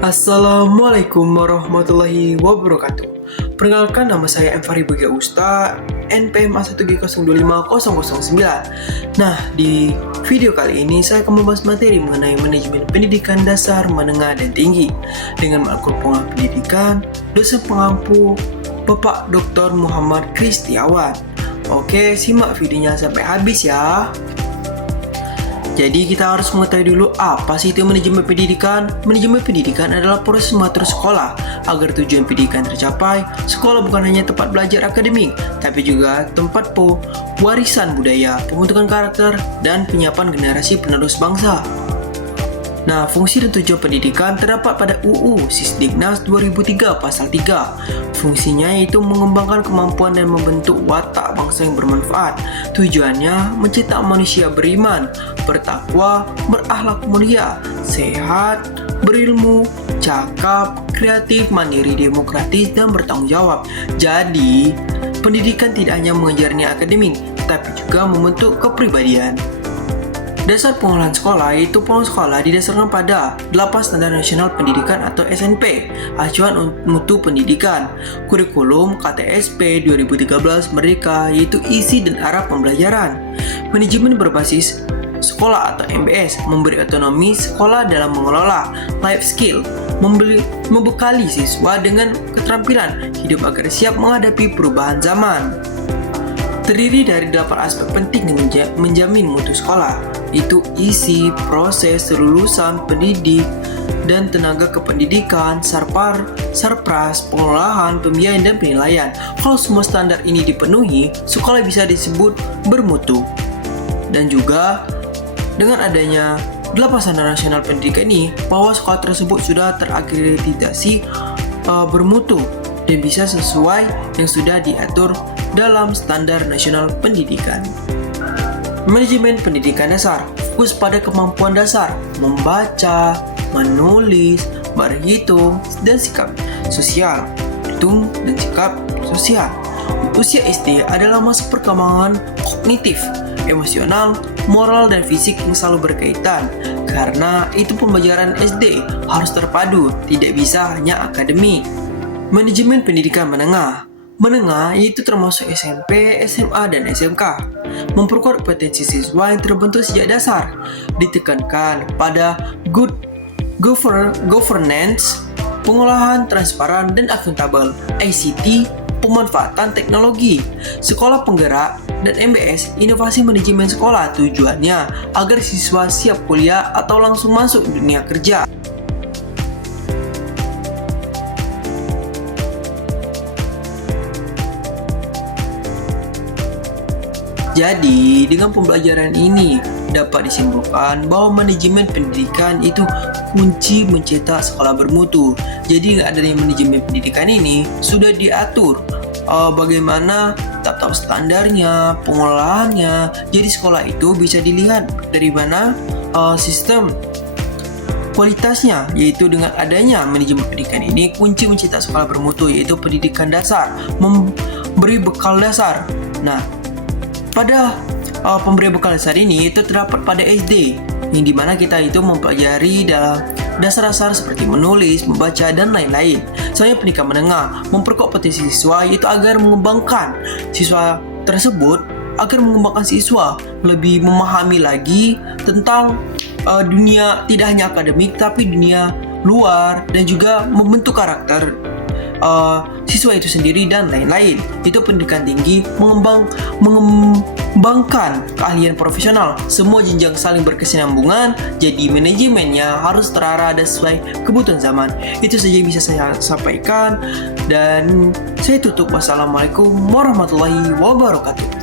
Assalamualaikum warahmatullahi wabarakatuh. Perkenalkan, nama saya M. Fahri Bugia Usta, NPM A1G025009. Nah, di video kali ini saya akan membahas materi mengenai manajemen pendidikan dasar, menengah, dan tinggi dengan matkul pengembangan pendidikan, dosen pengampu Bapak Dr. Muhammad Kristiawan. Oke, simak videonya sampai habis ya. Jadi kita harus mengetahui dulu apa sih itu manajemen pendidikan. Manajemen pendidikan adalah proses mengatur sekolah agar tujuan pendidikan tercapai. Sekolah bukan hanya tempat belajar akademik, tapi juga tempat warisan budaya, pembentukan karakter, dan penyiapan generasi penerus bangsa. Nah, fungsi dan tujuan pendidikan terdapat pada UU Sisdiknas 2003 Pasal 3. Fungsinya yaitu mengembangkan kemampuan dan membentuk watak bangsa yang bermanfaat. Tujuannya mencetak manusia beriman, bertakwa, berakhlak mulia, sehat, berilmu, cakap, kreatif, mandiri, demokratis, dan bertanggung jawab. Jadi, pendidikan tidak hanya mengajarnya akademik, tetapi juga membentuk kepribadian. Dasar pengolahan sekolah yaitu pengolahan sekolah didasarkan pada 8 Standar Nasional Pendidikan atau SNP, Acuan Mutu Pendidikan, Kurikulum KTSP 2013 Merdeka yaitu isi dan arah pembelajaran. Manajemen berbasis sekolah atau MBS memberi otonomi sekolah dalam mengelola life skill, membekali siswa dengan keterampilan hidup agar siap menghadapi perubahan zaman. Terdiri dari 8 aspek penting yang menjamin mutu sekolah, yaitu isi, proses, lulusan, pendidik, dan tenaga kependidikan, sarpras, pengolahan, pembiayaan, dan penilaian. Kalau semua standar ini dipenuhi, sekolah bisa disebut bermutu. Dan juga dengan adanya 8 standar nasional pendidikan ini, bahwa sekolah tersebut sudah terakreditasi bermutu dan bisa sesuai yang sudah diatur dalam standar nasional pendidikan. Manajemen pendidikan dasar fokus pada kemampuan dasar membaca, menulis, berhitung, dan sikap sosial. Hitung dan sikap sosial. Usia SD adalah masa perkembangan kognitif, emosional, moral, dan fisik yang selalu berkaitan. Karena itu pembelajaran SD harus terpadu, tidak bisa hanya akademik. Manajemen pendidikan menengah. Menengah yaitu termasuk SMP, SMA, dan SMK. Memperkuat potensi siswa yang terbentuk sejak dasar. Ditekankan pada good governance, pengolahan transparan dan akuntabel, ICT, pemanfaatan teknologi, sekolah penggerak, dan MBS, inovasi manajemen sekolah. Tujuannya agar siswa siap kuliah atau langsung masuk dunia kerja. Jadi, dengan pembelajaran ini dapat disimpulkan bahwa manajemen pendidikan itu kunci mencetak sekolah bermutu. Jadi, dengan adanya manajemen pendidikan ini sudah diatur bagaimana tahap standarnya, pengolahannya. Jadi, sekolah itu bisa dilihat dari mana sistem kualitasnya, yaitu dengan adanya manajemen pendidikan ini kunci mencetak sekolah bermutu, yaitu pendidikan dasar, memberi bekal dasar. Nah, pada pemberian bekal dasar ini itu terdapat pada SD, yang dimana kita itu mempelajari dalam dasar-dasar seperti menulis, membaca, dan lain-lain. Selanjutnya pendidikan menengah memperkuat potensi siswa, yaitu agar mengembangkan siswa tersebut, agar mengembangkan siswa lebih memahami lagi tentang dunia tidak hanya akademik tapi dunia luar, dan juga membentuk karakter siswa itu sendiri dan lain-lain. Itu pendidikan tinggi mengembangkan keahlian profesional. Semua jenjang saling berkesinambungan, jadi manajemennya harus terarah dan sesuai kebutuhan zaman. Itu saja yang bisa saya sampaikan, dan saya tutup. Wassalamualaikum warahmatullahi wabarakatuh.